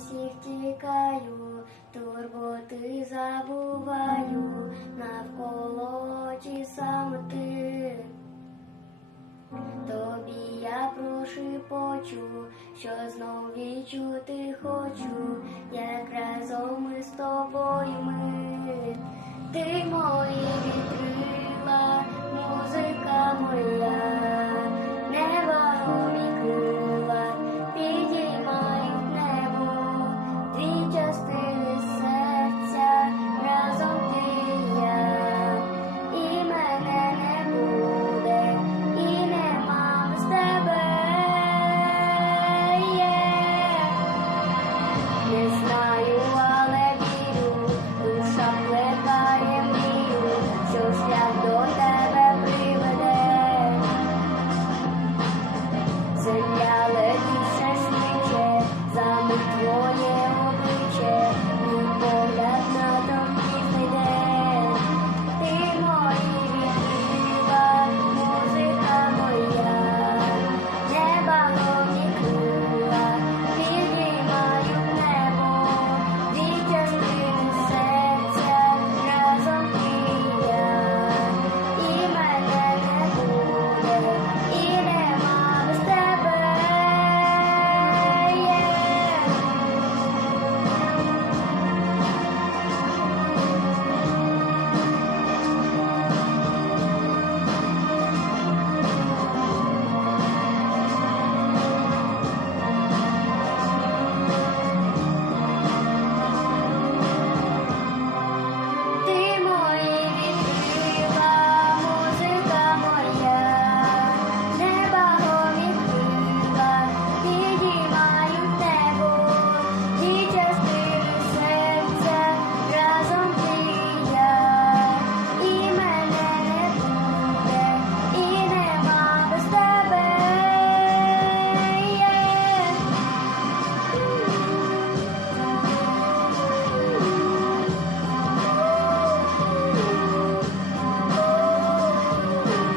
всіх тікаю, турботи забуваю, навколо ті самоти. Тобі я прошепочу, що знов відчути хочу, як разом ми з тобою ми. Ти мої вітри.